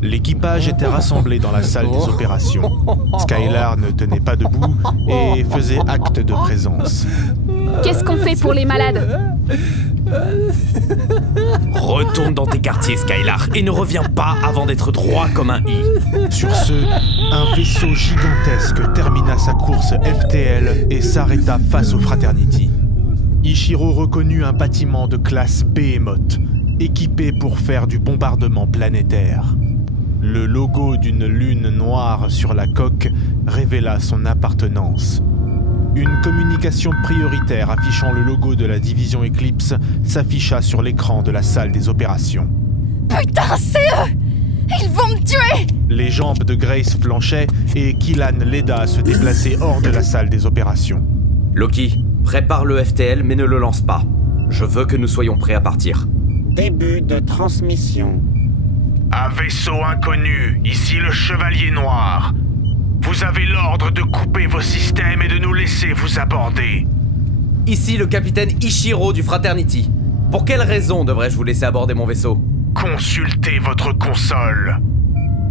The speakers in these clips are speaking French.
L'équipage était rassemblé dans la salle des opérations. Skylar ne tenait pas debout et faisait acte de présence. Qu'est-ce qu'on fait pour les malades? Retourne dans tes quartiers, Skylar, et ne reviens pas avant d'être droit comme un i. Sur ce, un vaisseau gigantesque termina sa course FTL et s'arrêta face au Fraternity. Ichiro reconnut un bâtiment de classe Behemoth, équipé pour faire du bombardement planétaire. Le logo d'une lune noire sur la coque révéla son appartenance. Une communication prioritaire affichant le logo de la division Eclipse s'afficha sur l'écran de la salle des opérations. Putain, c'est eux! Ils vont me tuer! Les jambes de Grace flanchaient et Killan l'aida à se déplacer hors de la salle des opérations. Loki, prépare le FTL mais ne le lance pas. Je veux que nous soyons prêts à partir. Début de transmission. Un vaisseau inconnu, ici le Chevalier Noir. Vous avez l'ordre de couper vos systèmes et de nous laisser vous aborder. Ici le capitaine Ichiro du Fraternity. Pour quelle raison devrais-je vous laisser aborder mon vaisseau? Consultez votre console.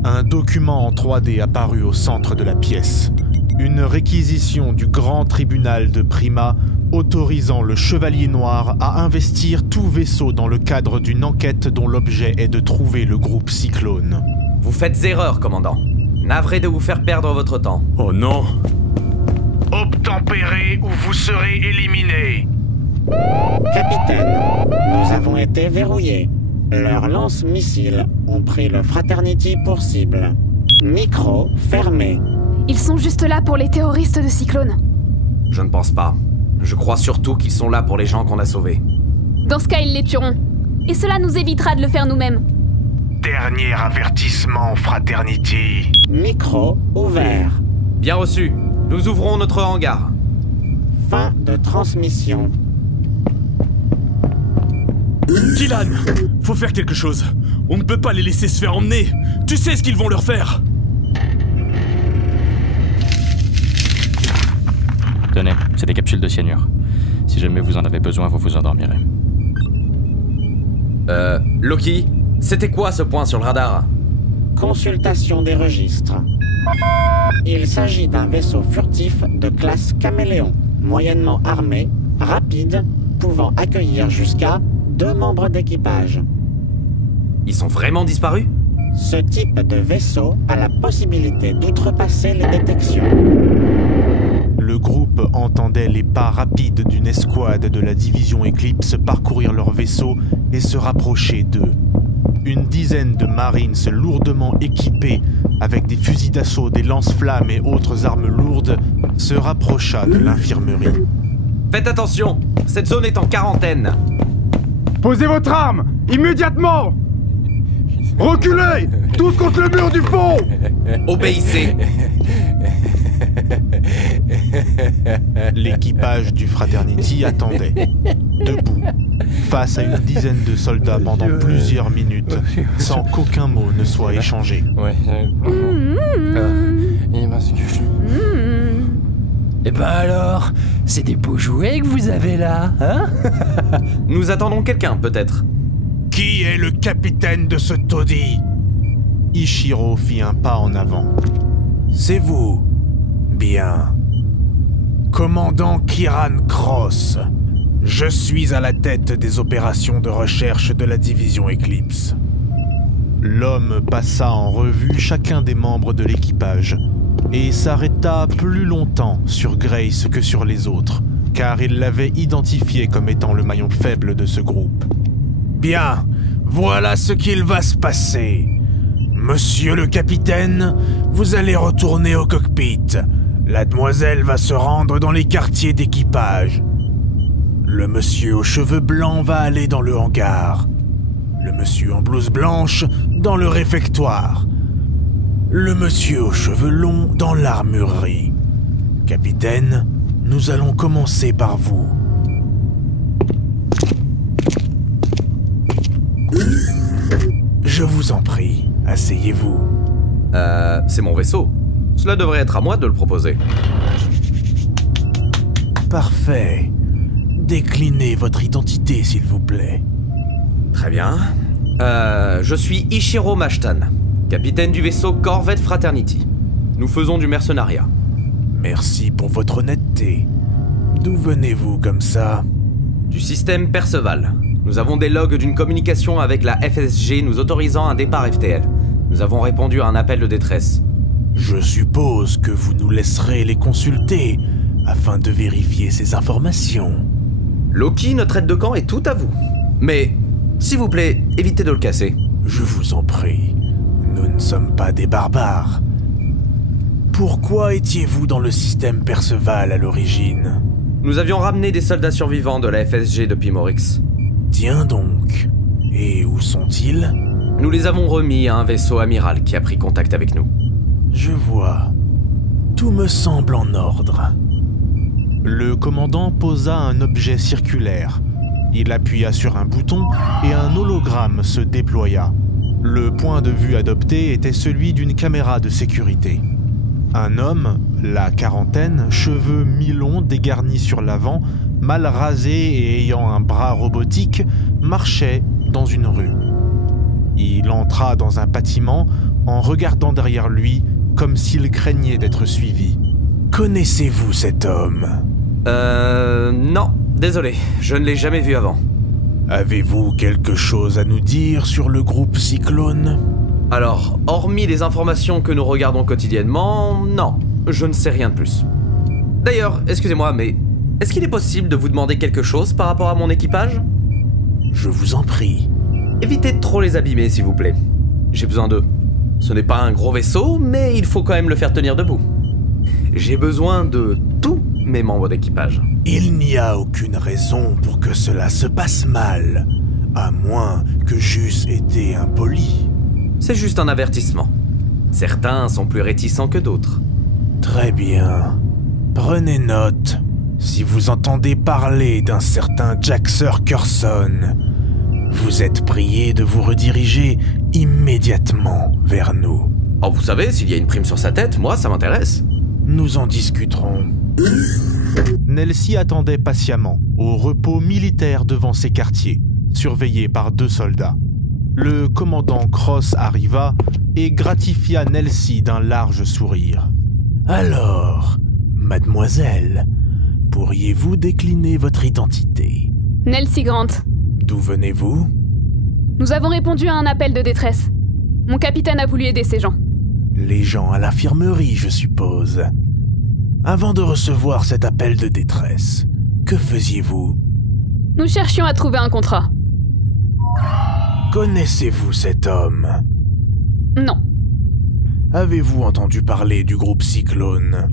Un document en 3D apparut au centre de la pièce. Une réquisition du grand tribunal de Prima autorisant le Chevalier Noir à investir tout vaisseau dans le cadre d'une enquête dont l'objet est de trouver le groupe Cyclone. Vous faites erreur, commandant. Navré de vous faire perdre votre temps. Oh non! Obtempérez ou vous serez éliminé. Capitaine, nous avons été verrouillés. Leurs lance-missiles ont pris le Fraternity pour cible. Micro fermé. Ils sont juste là pour les terroristes de Cyclone. Je ne pense pas. Je crois surtout qu'ils sont là pour les gens qu'on a sauvés. Dans ce cas, ils les tueront. Et cela nous évitera de le faire nous-mêmes. Dernier avertissement, Fraternity. Micro ouvert. Bien reçu. Nous ouvrons notre hangar. Fin de transmission. Killan! Faut faire quelque chose. On ne peut pas les laisser se faire emmener. Tu sais ce qu'ils vont leur faire. Tenez, c'est des capsules de cyanure. Si jamais vous en avez besoin, vous vous endormirez. Loki, c'était quoi ce point sur le radar? Consultation des registres. Il s'agit d'un vaisseau furtif de classe Caméléon, moyennement armé, rapide, pouvant accueillir jusqu'à 2 membres d'équipage. Ils sont vraiment disparus? Ce type de vaisseau a la possibilité d'outrepasser les détections. Le groupe entendait les pas rapides d'une escouade de la division Eclipse parcourir leur vaisseau et se rapprocher d'eux. Une dizaine de Marines lourdement équipés, avec des fusils d'assaut, des lance-flammes et autres armes lourdes, se rapprocha de l'infirmerie. Faites attention, cette zone est en quarantaine. Posez votre arme, immédiatement! Reculez! Tous contre le mur du fond! Obéissez. L'équipage du Fraternity attendait, debout, face à une dizaine de soldats pendant plusieurs minutes, sans qu'aucun mot ne soit échangé. Ouais. Eh ben alors, c'est des beaux jouets que vous avez là, hein? Nous attendons quelqu'un, peut-être. Qui est le capitaine de ce taudis? Ichiro fit un pas en avant. C'est vous. Bien. Commandant Kiran Cross. Je suis à la tête des opérations de recherche de la division Eclipse. L'homme passa en revue chacun des membres de l'équipage et s'arrêta plus longtemps sur Grace que sur les autres, car il l'avait identifié comme étant le maillon faible de ce groupe. Bien, voilà ce qu'il va se passer. Monsieur le capitaine, vous allez retourner au cockpit. La demoiselle va se rendre dans les quartiers d'équipage. Le monsieur aux cheveux blancs va aller dans le hangar. Le monsieur en blouse blanche dans le réfectoire. Le monsieur aux cheveux longs dans l'armurerie. Capitaine, nous allons commencer par vous. Je vous en prie, asseyez-vous. C'est mon vaisseau. Cela devrait être à moi de le proposer. Parfait. Déclinez votre identité, s'il vous plaît. Très bien. Je suis Ichiro Mashtan. capitaine du vaisseau Corvette Fraternity. Nous faisons du mercenariat. Merci pour votre honnêteté. D'où venez-vous comme ça? Du système Perceval. Nous avons des logs d'une communication avec la FSG nous autorisant un départ FTL. Nous avons répondu à un appel de détresse. Je suppose que vous nous laisserez les consulter afin de vérifier ces informations. Loki, notre aide de camp, est tout à vous. Mais, s'il vous plaît, évitez de le casser. Je vous en prie, nous ne sommes pas des barbares. Pourquoi étiez-vous dans le système Perceval à l'origine? Nous avions ramené des soldats survivants de la FSG depuis Morix. Tiens donc. Et où sont-ils? Nous les avons remis à un vaisseau amiral qui a pris contact avec nous. Je vois. Tout me semble en ordre. Le commandant posa un objet circulaire. Il appuya sur un bouton et un hologramme se déploya. Le point de vue adopté était celui d'une caméra de sécurité. Un homme, la quarantaine, cheveux mi-longs dégarnis sur l'avant, mal rasé et ayant un bras robotique, marchait dans une rue. Il entra dans un bâtiment en regardant derrière lui comme s'il craignait d'être suivi. Connaissez-vous cet homme? Non, désolé, je ne l'ai jamais vu avant. Avez-vous quelque chose à nous dire sur le groupe Cyclone? Alors, hormis les informations que nous regardons quotidiennement, non, je ne sais rien de plus. D'ailleurs, excusez-moi, mais est-ce qu'il est possible de vous demander quelque chose par rapport à mon équipage? Je vous en prie. Évitez de trop les abîmer, s'il vous plaît. J'ai besoin d'eux. Ce n'est pas un gros vaisseau, mais il faut quand même le faire tenir debout. J'ai besoin de tous mes membres d'équipage. Il n'y a aucune raison pour que cela se passe mal, à moins que j'eusse été impoli. C'est juste un avertissement. Certains sont plus réticents que d'autres. Très bien. Prenez note. Si vous entendez parler d'un certain Jaxer Curson, vous êtes prié de vous rediriger immédiatement vers nous. Oh, vous savez, s'il y a une prime sur sa tête, moi, ça m'intéresse. Nous en discuterons. Nelsie attendait patiemment, au repos militaire devant ses quartiers, surveillé par 2 soldats. Le commandant Cross arriva et gratifia Nelsie d'un large sourire. « Alors, mademoiselle, pourriez-vous décliner votre identité ?» Nelsie Grant. D'où venez-vous? Nous avons répondu à un appel de détresse. Mon capitaine a voulu aider ces gens. Les gens à l'infirmerie, je suppose. Avant de recevoir cet appel de détresse, que faisiez-vous? Nous cherchions à trouver un contrat. Connaissez-vous cet homme? Non. Avez-vous entendu parler du groupe Cyclone?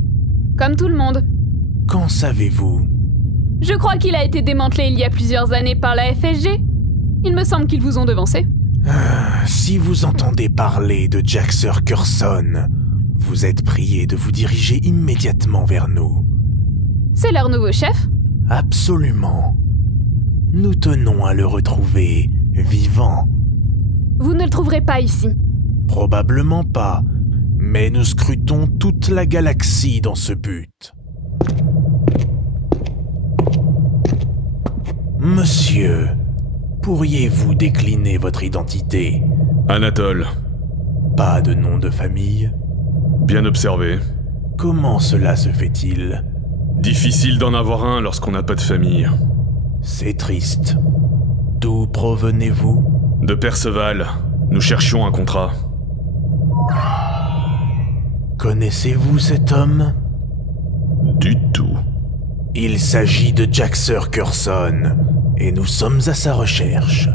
Comme tout le monde. Qu'en savez-vous? Je crois qu'il a été démantelé il y a plusieurs années par la FSG. Il me semble qu'ils vous ont devancé. Si vous entendez parler de Jaxer Curson, vous êtes prié de vous diriger immédiatement vers nous. C'est leur nouveau chef? Absolument. Nous tenons à le retrouver vivant. Vous ne le trouverez pas ici. Probablement pas, mais nous scrutons toute la galaxie dans ce but. Monsieur, pourriez-vous décliner votre identité? Anatole. Pas de nom de famille? Bien observé. Comment cela se fait-il? Difficile d'en avoir un lorsqu'on n'a pas de famille. C'est triste. D'où provenez-vous? De Perceval. Nous cherchions un contrat. Connaissez-vous cet homme? Du tout. Il s'agit de Jaxer Curson, et nous sommes à sa recherche.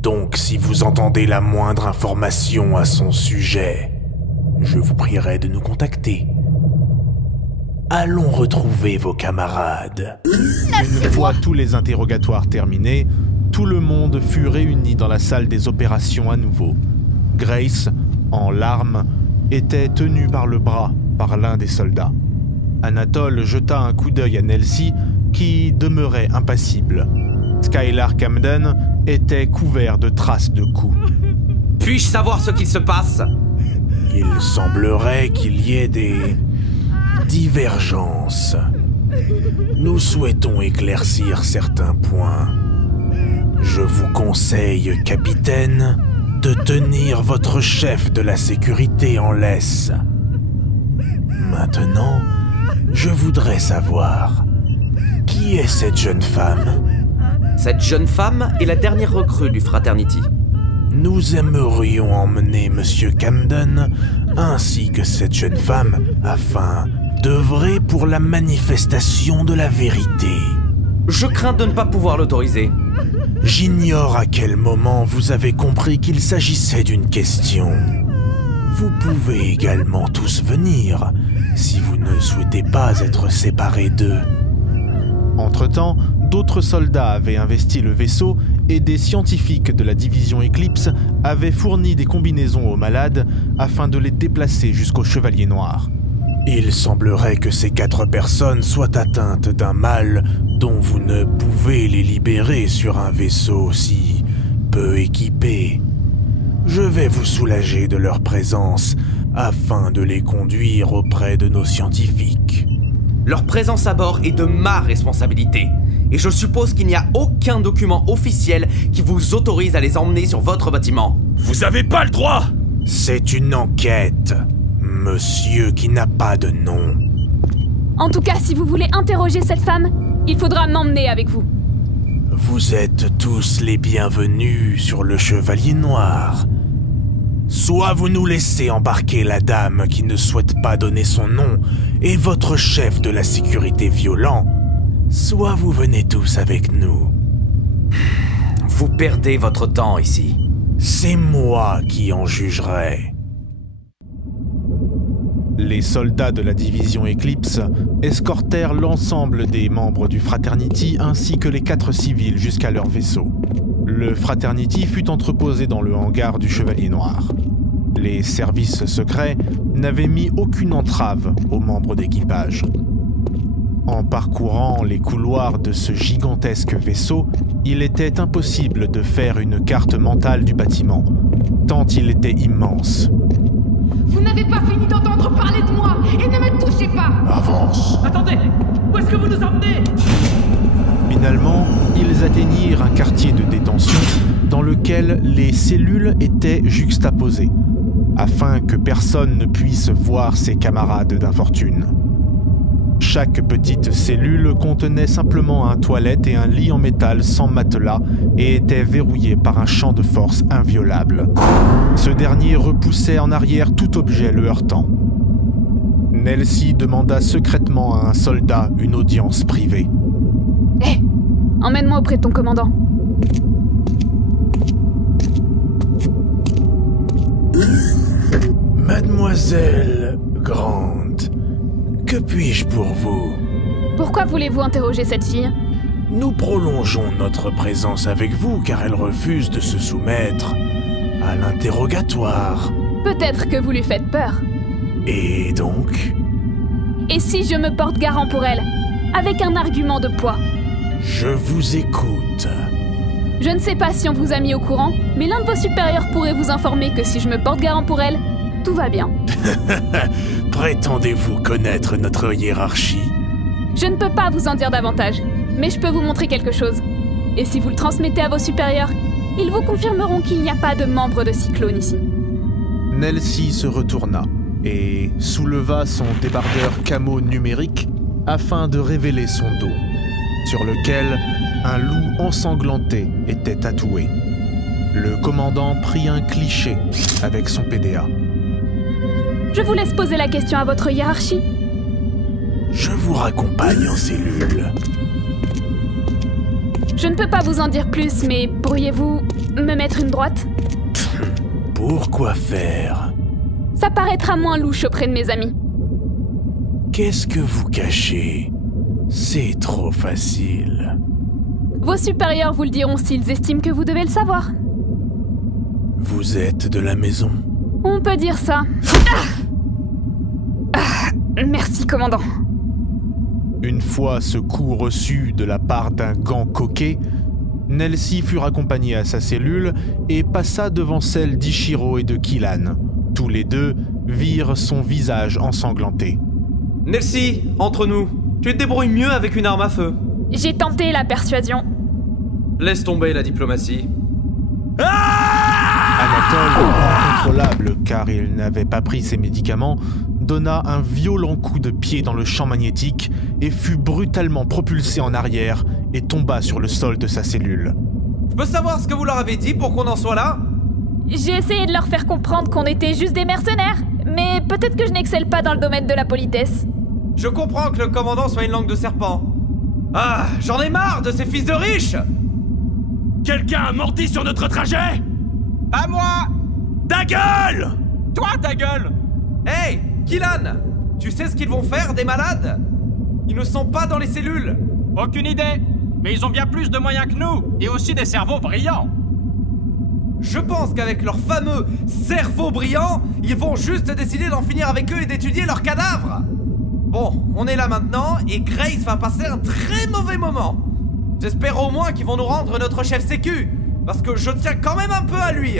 Donc si vous entendez la moindre information à son sujet, je vous prierai de nous contacter. Allons retrouver vos camarades. Une fois tous les interrogatoires terminés, tout le monde fut réuni dans la salle des opérations à nouveau. Grace, en larmes, était tenue par le bras par l'un des soldats. Anatole jeta un coup d'œil à Nelsie, qui demeurait impassible. Skylar Camden était couvert de traces de coups. Puis-je savoir ce qu'il se passe? Il semblerait qu'il y ait des divergences. Nous souhaitons éclaircir certains points. Je vous conseille, capitaine, de tenir votre chef de la sécurité en laisse. Maintenant, je voudrais savoir, qui est cette jeune femme? Cette jeune femme est la dernière recrue du Fraternity. Nous aimerions emmener Monsieur Camden ainsi que cette jeune femme afin d'œuvrer pour la manifestation de la vérité. Je crains de ne pas pouvoir l'autoriser. J'ignore à quel moment vous avez compris qu'il s'agissait d'une question. Vous pouvez également tous venir, si vous ne souhaitez pas être séparés d'eux. Entre-temps, d'autres soldats avaient investi le vaisseau et des scientifiques de la division Eclipse avaient fourni des combinaisons aux malades afin de les déplacer jusqu'au Chevalier Noir. Il semblerait que ces 4 personnes soient atteintes d'un mal dont vous ne pouvez les libérer sur un vaisseau aussi peu équipé. Je vais vous soulager de leur présence afin de les conduire auprès de nos scientifiques. Leur présence à bord est de ma responsabilité. Et je suppose qu'il n'y a aucun document officiel qui vous autorise à les emmener sur votre bâtiment. Vous avez pas le droit! C'est une enquête, monsieur qui n'a pas de nom. En tout cas, si vous voulez interroger cette femme, il faudra m'emmener avec vous. Vous êtes tous les bienvenus sur le Chevalier Noir. Soit vous nous laissez embarquer la dame qui ne souhaite pas donner son nom et votre chef de la sécurité violent, soit vous venez tous avec nous. Vous perdez votre temps ici. C'est moi qui en jugerai. Les soldats de la division Eclipse escortèrent l'ensemble des membres du Fraternity ainsi que les 4 civils jusqu'à leur vaisseau. Le Fraternity fut entreposé dans le hangar du Chevalier Noir. Les services secrets n'avaient mis aucune entrave aux membres d'équipage. En parcourant les couloirs de ce gigantesque vaisseau, il était impossible de faire une carte mentale du bâtiment, tant il était immense. Vous n'avez pas fini d'entendre parler de moi et ne me touchez pas! Avance! Attendez! Où est-ce que vous nous emmenez? Finalement, ils atteignirent un quartier de détention dans lequel les cellules étaient juxtaposées, afin que personne ne puisse voir ses camarades d'infortune. Chaque petite cellule contenait simplement un toilette et un lit en métal sans matelas et était verrouillé par un champ de force inviolable. Ce dernier repoussait en arrière tout objet le heurtant. Nelsie demanda secrètement à un soldat une audience privée. Hé, emmène-moi auprès de ton commandant. Mademoiselle Grant, que puis-je pour vous? Pourquoi voulez-vous interroger cette fille? Nous prolongeons notre présence avec vous car elle refuse de se soumettre à l'interrogatoire. Peut-être que vous lui faites peur. Et donc? Et si je me porte garant pour elle, avec un argument de poids? Je vous écoute. Je ne sais pas si on vous a mis au courant, mais l'un de vos supérieurs pourrait vous informer que si je me porte garant pour elle, tout va bien. Prétendez-vous connaître notre hiérarchie? Je ne peux pas vous en dire davantage, mais je peux vous montrer quelque chose. Et si vous le transmettez à vos supérieurs, ils vous confirmeront qu'il n'y a pas de membres de Cyclone ici. Nelsie se retourna et souleva son débardeur camo numérique afin de révéler son dos, sur lequel un loup ensanglanté était tatoué. Le commandant prit un cliché avec son PDA. Je vous laisse poser la question à votre hiérarchie. Je vous raccompagne en cellule. Je ne peux pas vous en dire plus, mais pourriez-vous me mettre une droite? Pourquoi faire? Ça paraîtra moins louche auprès de mes amis. Qu'est-ce que vous cachez? C'est trop facile. Vos supérieurs vous le diront s'ils estiment que vous devez le savoir. Vous êtes de la maison? On peut dire ça. Merci, commandant. Une fois ce coup reçu de la part d'un gant coquet, Nelsie fut raccompagnée à sa cellule et passa devant celle d'Ichiro et de Killan. Tous les deux virent son visage ensanglanté. Nelsie, entre nous, tu te débrouilles mieux avec une arme à feu. J'ai tenté la persuasion. Laisse tomber la diplomatie. Anatole Anatole, incontrôlable car il n'avait pas pris ses médicaments, donna un violent coup de pied dans le champ magnétique et fut brutalement propulsé en arrière et tomba sur le sol de sa cellule. Je peux savoir ce que vous leur avez dit pour qu'on en soit là? J'ai essayé de leur faire comprendre qu'on était juste des mercenaires, mais peut-être que je n'excelle pas dans le domaine de la politesse. Je comprends que le commandant soit une langue de serpent. Ah, j'en ai marre de ces fils de riches! Quelqu'un a menti sur notre trajet? Pas moi! Ta gueule! Toi, ta gueule! Hey, Killan! Tu sais ce qu'ils vont faire, des malades? Ils ne sont pas dans les cellules! Aucune idée! Mais ils ont bien plus de moyens que nous, et aussi des cerveaux brillants! Je pense qu'avec leur fameux cerveau brillant, ils vont juste décider d'en finir avec eux et d'étudier leurs cadavres! Bon, on est là maintenant, et Grace va passer un très mauvais moment! J'espère au moins qu'ils vont nous rendre notre chef sécu, parce que je tiens quand même un peu à lui!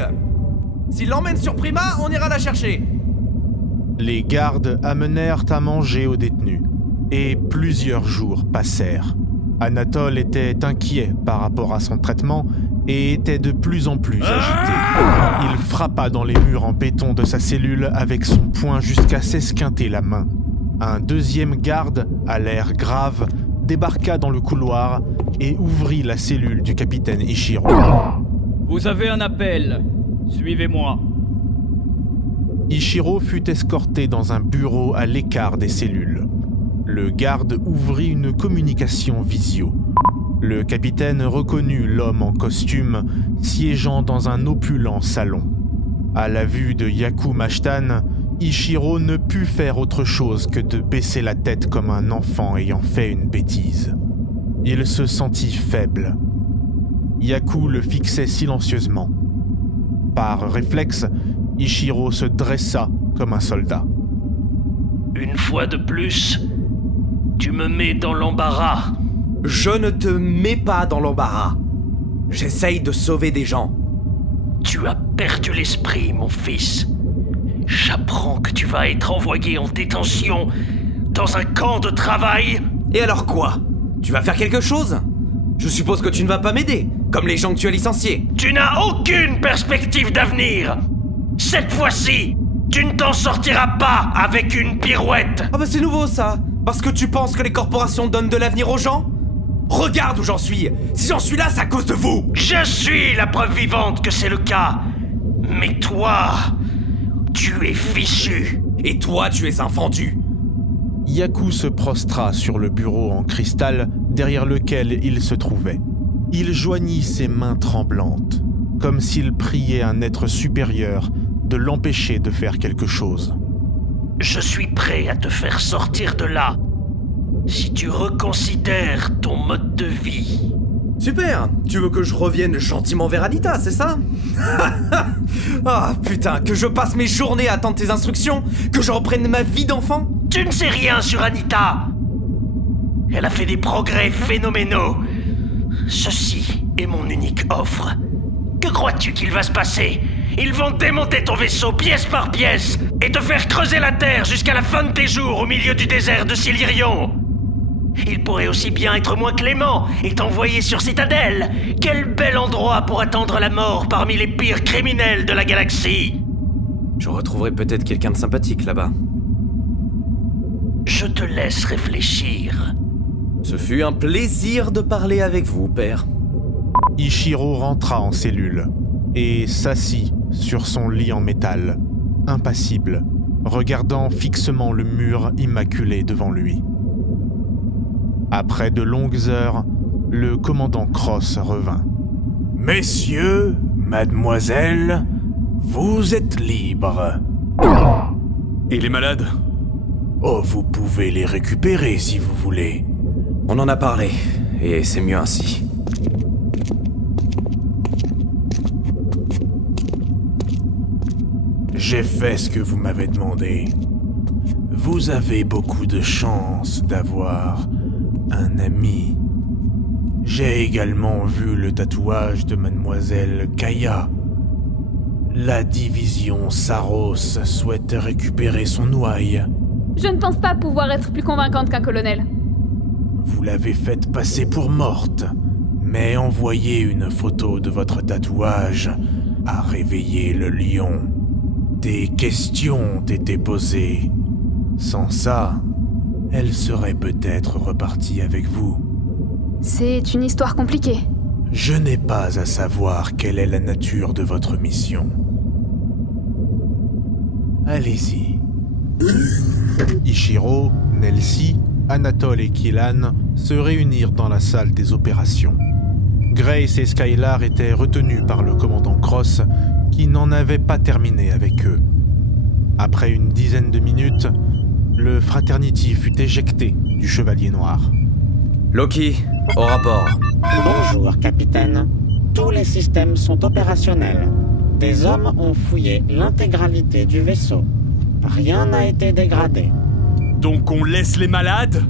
S'il l'emmène sur Prima, on ira la chercher! Les gardes amenèrent à manger aux détenus, et plusieurs jours passèrent. Anatole était inquiet par rapport à son traitement et était de plus en plus agité. Il frappa dans les murs en béton de sa cellule avec son poing jusqu'à s'esquinter la main. Un deuxième garde, à l'air grave, débarqua dans le couloir et ouvrit la cellule du capitaine Ichiro. Vous avez un appel. Suivez-moi. Ichiro fut escorté dans un bureau à l'écart des cellules. Le garde ouvrit une communication visio. Le capitaine reconnut l'homme en costume siégeant dans un opulent salon. À la vue de Yaku Mashtan, Ichiro ne put faire autre chose que de baisser la tête comme un enfant ayant fait une bêtise. Il se sentit faible. Yaku le fixait silencieusement. Par réflexe, Ichiro se dressa comme un soldat. Une fois de plus, tu me mets dans l'embarras. Je ne te mets pas dans l'embarras. J'essaye de sauver des gens. Tu as perdu l'esprit, mon fils. J'apprends que tu vas être envoyé en détention dans un camp de travail. Et alors quoi? Tu vas faire quelque chose? Je suppose que tu ne vas pas m'aider, comme les gens que tu as licenciés. Tu n'as aucune perspective d'avenir. Cette fois-ci, tu ne t'en sortiras pas avec une pirouette. Ah bah c'est nouveau ça. Parce que tu penses que les corporations donnent de l'avenir aux gens? Regarde où j'en suis. Si j'en suis là, c'est à cause de vous. Je suis la preuve vivante que c'est le cas. Mais toi, tu es fichu. Et toi, tu es un fendu. Yaku se prostra sur le bureau en cristal derrière lequel il se trouvait. Il joignit ses mains tremblantes, comme s'il priait un être supérieur de l'empêcher de faire quelque chose. Je suis prêt à te faire sortir de là, si tu reconsidères ton mode de vie. Super. Tu veux que je revienne gentiment vers Anita, c'est ça? Ah putain, que je passe mes journées à attendre tes instructions? Que je reprenne ma vie d'enfant? Tu ne sais rien sur Anita. Elle a fait des progrès phénoménaux. Ceci est mon unique offre. Que crois-tu qu'il va se passer? Ils vont démonter ton vaisseau pièce par pièce et te faire creuser la terre jusqu'à la fin de tes jours au milieu du désert de Silirion. Ils pourraient aussi bien être moins cléments et t'envoyer sur Citadelle. Quel bel endroit pour attendre la mort parmi les pires criminels de la galaxie. Je retrouverai peut-être quelqu'un de sympathique là-bas. Je te laisse réfléchir. Ce fut un plaisir de parler avec vous, père. Ichiro rentra en cellule et s'assit sur son lit en métal, impassible, regardant fixement le mur immaculé devant lui. Après de longues heures, le commandant Cross revint. « Messieurs, mademoiselle, vous êtes libres. » Et les malades? Oh, vous pouvez les récupérer si vous voulez. On en a parlé, et c'est mieux ainsi. J'ai fait ce que vous m'avez demandé. Vous avez beaucoup de chance d'avoir un ami. J'ai également vu le tatouage de mademoiselle Kaya. La division Saros souhaite récupérer son ouaille. Je ne pense pas pouvoir être plus convaincante qu'un colonel. Vous l'avez faite passer pour morte, mais envoyer une photo de votre tatouage a réveillé le lion. Des questions ont été posées. Sans ça, elle serait peut-être repartie avec vous. C'est une histoire compliquée. Je n'ai pas à savoir quelle est la nature de votre mission. Allez-y. Ichiro, Nelsie, Anatole et Killan se réunirent dans la salle des opérations. Grace et Skylar étaient retenus par le commandant Cross, qui n'en avait pas terminé avec eux. Après une dizaine de minutes, le Fraternity fut éjecté du Chevalier Noir. Loki, au rapport. Bonjour, capitaine. Tous les systèmes sont opérationnels. Des hommes ont fouillé l'intégralité du vaisseau. Rien n'a été dégradé. Donc on laisse les malades?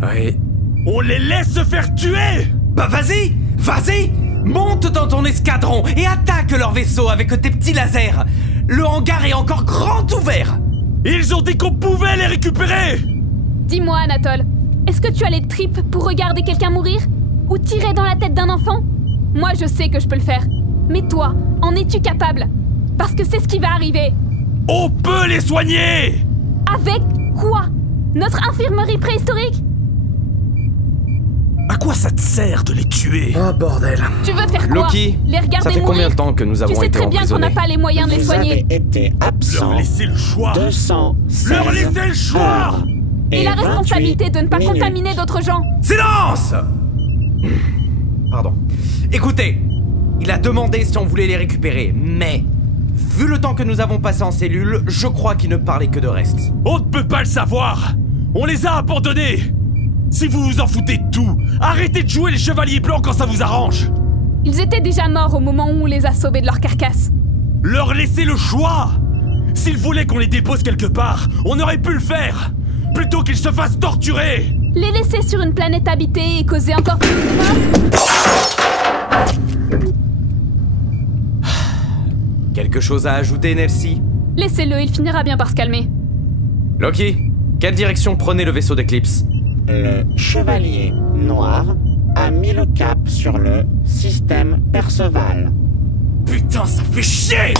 Oui. On les laisse se faire tuer? Bah vas-y! Vas-y! Monte dans ton escadron et attaque leur vaisseau avec tes petits lasers! Le hangar est encore grand ouvert! Ils ont dit qu'on pouvait les récupérer! Dis-moi, Anatole, est-ce que tu as les tripes pour regarder quelqu'un mourir? Ou tirer dans la tête d'un enfant? Moi, je sais que je peux le faire. Mais toi, en es-tu capable? Parce que c'est ce qui va arriver. On peut les soigner! Avec quoi? Notre infirmerie préhistorique? À quoi ça te sert de les tuer? Oh bordel. Tu veux faire quoi? Loki, les regarder ça fait mourir? combien de temps que nous avons Tu sais été très bien qu'on n'a pas les moyens de les soigner. Vous avez été absent. Leur laisser le choix. 216 Leur laisser le choix. heures Et la responsabilité de ne pas minutes. contaminer d'autres gens. Silence! Pardon. Écoutez, il a demandé si on voulait les récupérer, mais vu le temps que nous avons passé en cellule, je crois qu'il ne parlait que de reste. On ne peut pas le savoir! On les a abandonnés! Si vous vous en foutez de tout, arrêtez de jouer les chevaliers blancs quand ça vous arrange! Ils étaient déjà morts au moment où on les a sauvés de leur carcasse. Leur laissez le choix! S'ils voulaient qu'on les dépose quelque part, on aurait pu le faire! Plutôt qu'ils se fassent torturer! Les laisser sur une planète habitée et causer encore plus de morts? Quelque chose à ajouter, Nelsie? Laissez-le, il finira bien par se calmer. Loki, quelle direction prenait le vaisseau d'Eclipse? Le Chevalier Noir a mis le cap sur le système Perceval. Putain, ça fait chier!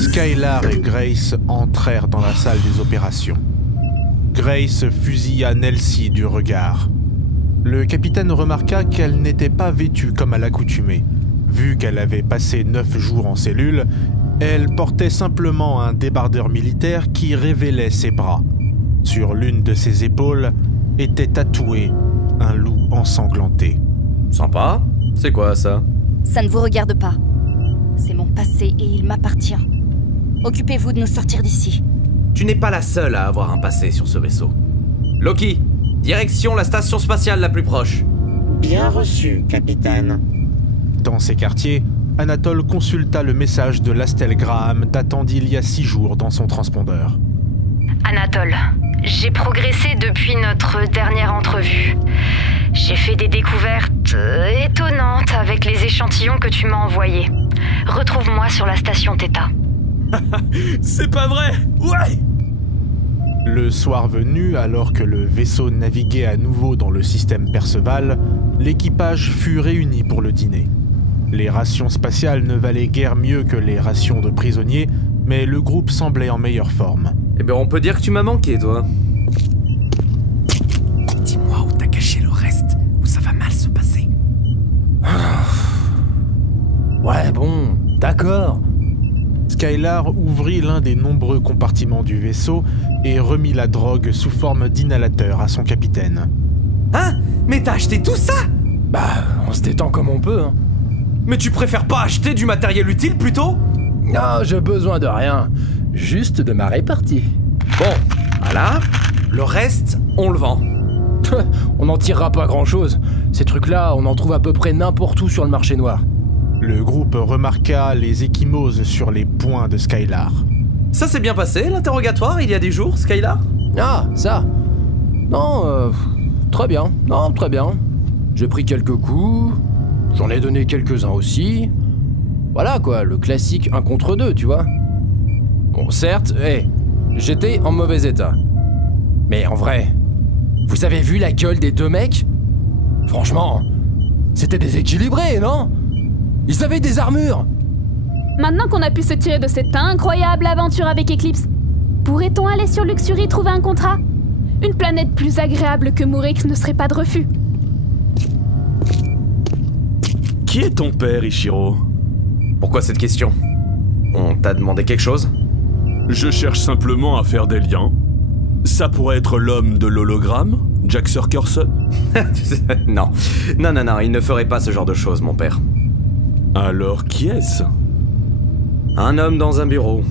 Skylar et Grace entrèrent dans la salle des opérations. Grace fusilla Nelsie du regard. Le capitaine remarqua qu'elle n'était pas vêtue comme à l'accoutumée. Vu qu'elle avait passé 9 jours en cellule, elle portait simplement un débardeur militaire qui révélait ses bras. Sur l'une de ses épaules était tatoué un loup ensanglanté. Sympa. C'est quoi ça? Ça ne vous regarde pas. C'est mon passé et il m'appartient. Occupez-vous de nous sortir d'ici. Tu n'es pas la seule à avoir un passé sur ce vaisseau. Loki, direction la station spatiale la plus proche. Bien reçu, capitaine. Dans ces quartiers, Anatole consulta le message de Lastel Graham datant d'il y a 6 jours dans son transpondeur. Anatole, j'ai progressé depuis notre dernière entrevue. J'ai fait des découvertes étonnantes avec les échantillons que tu m'as envoyés. Retrouve-moi sur la station Theta. C'est pas vrai? Ouais! Le soir venu, alors que le vaisseau naviguait à nouveau dans le système Perceval, l'équipage fut réuni pour le dîner. Les rations spatiales ne valaient guère mieux que les rations de prisonniers, mais le groupe semblait en meilleure forme. Eh ben on peut dire que tu m'as manqué, toi. Dis-moi où t'as caché le reste, où ça va mal se passer. Ouais, bon, d'accord. Skylar ouvrit l'un des nombreux compartiments du vaisseau et remit la drogue sous forme d'inhalateur à son capitaine. Hein? Mais t'as acheté tout ça? Bah, on se détend comme on peut, hein. Mais tu préfères pas acheter du matériel utile plutôt? Non, j'ai besoin de rien. Juste de ma répartie. Bon, voilà. Le reste, on le vend. On n'en tirera pas grand-chose. Ces trucs-là, on en trouve à peu près n'importe où sur le marché noir. Le groupe remarqua les ecchymoses sur les poings de Skylar. Ça s'est bien passé, l'interrogatoire, il y a des jours, Skylar? Ah, ça. Non, très bien. Non, très bien. J'ai pris quelques coups. J'en ai donné quelques-uns aussi. Voilà quoi, le classique 1 contre 2, tu vois. Bon, certes, j'étais en mauvais état. Mais en vrai, vous avez vu la gueule des 2 mecs? Franchement, c'était déséquilibré, non? Ils avaient des armures, Maintenant qu'on a pu se tirer de cette incroyable aventure avec Eclipse, pourrait-on aller sur Luxury trouver un contrat? Une planète plus agréable que Mourix ne serait pas de refus. Qui est ton père, Ichiro? Pourquoi cette question? On t'a demandé quelque chose? Je cherche simplement à faire des liens. Ça pourrait être l'homme de l'hologramme, Jack Surkerson? Non, il ne ferait pas ce genre de choses, mon père. Alors qui est-ce? Un homme dans un bureau.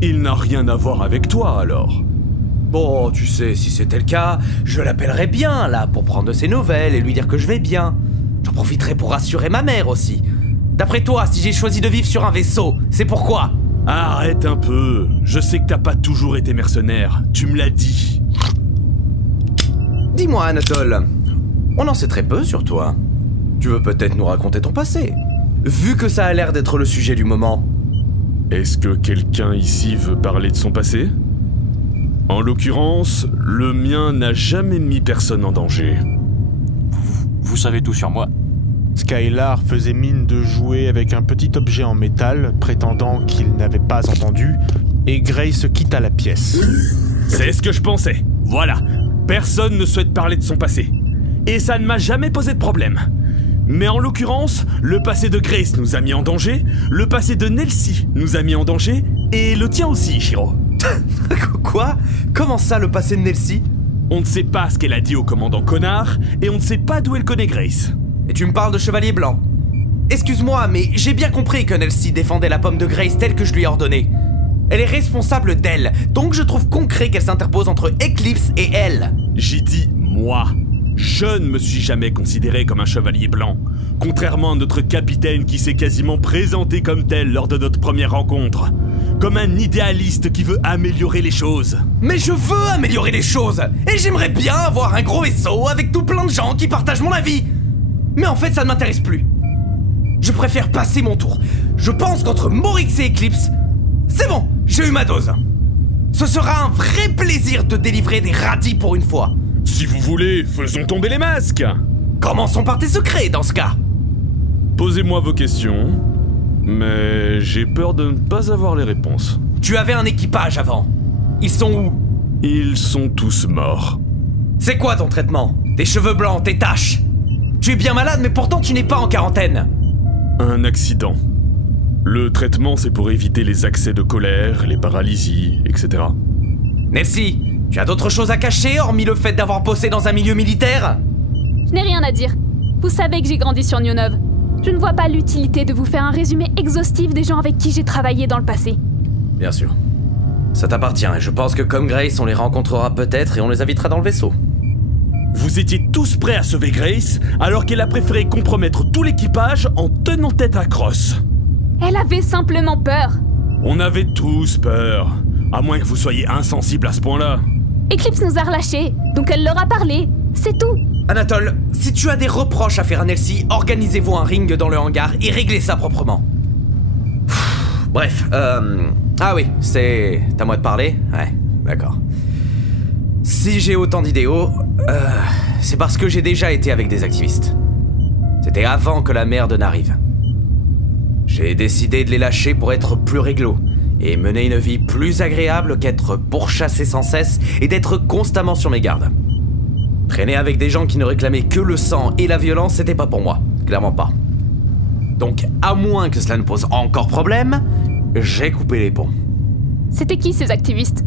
Il n'a rien à voir avec toi, alors? Bon, tu sais, si c'était le cas, je l'appellerais bien, là, pour prendre de ses nouvelles et lui dire que je vais bien. J'en profiterai pour rassurer ma mère aussi. D'après toi, si j'ai choisi de vivre sur un vaisseau, c'est pourquoi? Arrête un peu. Je sais que t'as pas toujours été mercenaire. Tu me l'as dit. Dis-moi, Anatole, on en sait très peu sur toi. Tu veux peut-être nous raconter ton passé, vu que ça a l'air d'être le sujet du moment. Est-ce que quelqu'un ici veut parler de son passé? En l'occurrence, le mien n'a jamais mis personne en danger. Vous savez tout sur moi. Skylar faisait mine de jouer avec un petit objet en métal, prétendant qu'il n'avait pas entendu, et Grace quitta la pièce. C'est ce que je pensais. Voilà. Personne ne souhaite parler de son passé. Et ça ne m'a jamais posé de problème. Mais en l'occurrence, le passé de Grace nous a mis en danger, le passé de Nelsie nous a mis en danger, et le tien aussi, Ichiro. Quoi? Comment ça, le passé de Nelsie? On ne sait pas ce qu'elle a dit au commandant Connard, et on ne sait pas d'où elle connaît Grace. Et tu me parles de Chevalier Blanc? Excuse-moi, mais j'ai bien compris que Nelsie défendait la pomme de Grace telle que je lui ai ordonné. Elle est responsable d'elle, donc je trouve concret qu'elle s'interpose entre Eclipse et elle. J'ai dit moi. Je ne me suis jamais considéré comme un chevalier blanc. Contrairement à notre capitaine qui s'est quasiment présenté comme tel lors de notre première rencontre. Comme un idéaliste qui veut améliorer les choses. Mais je veux améliorer les choses! Et j'aimerais bien avoir un gros vaisseau avec tout plein de gens qui partagent mon avis! Mais en fait, ça ne m'intéresse plus. Je préfère passer mon tour. Je pense qu'entre Mourix et Eclipse, c'est bon, j'ai eu ma dose. Ce sera un vrai plaisir de délivrer des radis pour une fois. Si vous voulez, faisons tomber les masques. Commençons par tes secrets dans ce cas. Posez-moi vos questions, mais j'ai peur de ne pas avoir les réponses. Tu avais un équipage avant. Ils sont où? Ils sont tous morts. C'est quoi ton traitement? Tes cheveux blancs, tes taches? Tu es bien malade, mais pourtant tu n'es pas en quarantaine. Un accident. Le traitement, c'est pour éviter les accès de colère, les paralysies, etc. Nelsie, tu as d'autres choses à cacher, hormis le fait d'avoir bossé dans un milieu militaire? Je n'ai rien à dire. Vous savez que j'ai grandi sur New-Nov. Je ne vois pas l'utilité de vous faire un résumé exhaustif des gens avec qui j'ai travaillé dans le passé. Bien sûr. Ça t'appartient, et je pense que comme Grace, on les rencontrera peut-être et on les invitera dans le vaisseau. Vous étiez tous prêts à sauver Grace, alors qu'elle a préféré compromettre tout l'équipage en tenant tête à Cross. Elle avait simplement peur. On avait tous peur, à moins que vous soyez insensible à ce point-là. Eclipse nous a relâchés, donc elle leur a parlé. C'est tout. Anatole, si tu as des reproches à faire à Nelsie, organisez-vous un ring dans le hangar et réglez ça proprement. Bref, ah oui, c'est à moi de parler? Ouais, d'accord. Si j'ai autant d'idéaux, c'est parce que j'ai déjà été avec des activistes. C'était avant que la merde n'arrive. J'ai décidé de les lâcher pour être plus réglo et mener une vie plus agréable qu'être pourchassé sans cesse et d'être constamment sur mes gardes. Traîner avec des gens qui ne réclamaient que le sang et la violence, c'était pas pour moi, clairement pas. Donc, à moins que cela ne pose encore problème, j'ai coupé les ponts. C'était qui ces activistes?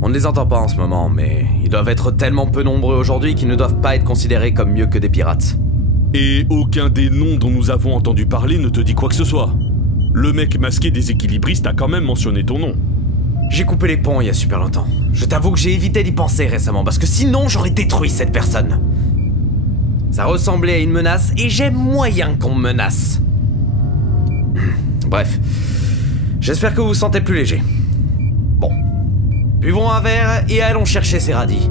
On ne les entend pas en ce moment, mais ils doivent être tellement peu nombreux aujourd'hui qu'ils ne doivent pas être considérés comme mieux que des pirates. Et aucun des noms dont nous avons entendu parler ne te dit quoi que ce soit. Le mec masqué des équilibristes a quand même mentionné ton nom. J'ai coupé les ponts il y a super longtemps. Je t'avoue que j'ai évité d'y penser récemment, parce que sinon j'aurais détruit cette personne. Ça ressemblait à une menace, et j'aime moyen qu'on me menace. Bref. J'espère que vous vous sentez plus léger. Bon. Buvons un verre et allons chercher ces radis.